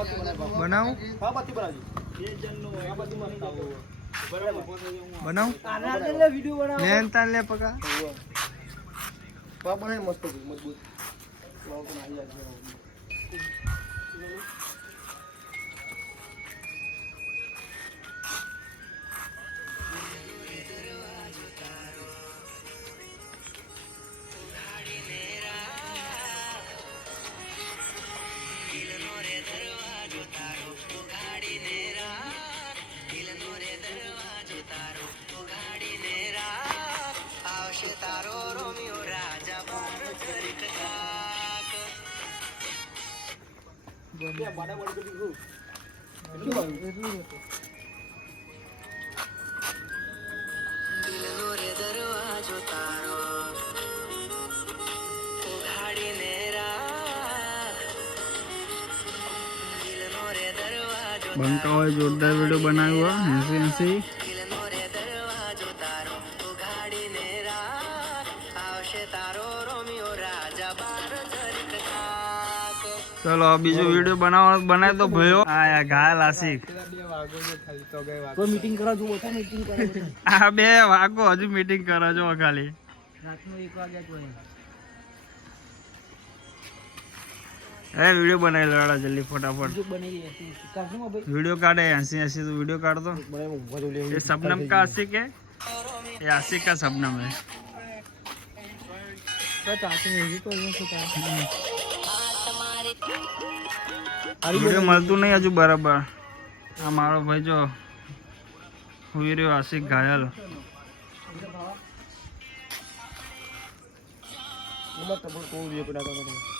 બનાવું બનાવું લેન તાન લે પકા બનાય મસ્ત મજબૂત બંકા હોય જોરદાર વિડીયો બનાવ્યો 80 चलो बीजो वीडियो बनाए तो भयो आया घायल आशिक तो मीटिंग करा जो था मीटिंग करा आ बे वागो हजू मीटिंग करा जो खाली रात में 1 वाग्या तो ए वीडियो बनाई लड़ा जल्दी फटाफट वीडियो काटे 80 तो वीडियो काट दो ये शबनम का आशिक है ये आशिक का शबनम है वीडियो મળતું નહીં હજુ બરાબર આ મારો ભાઈ જો હુઈ રહ્યો આશિક ઘાયલ तो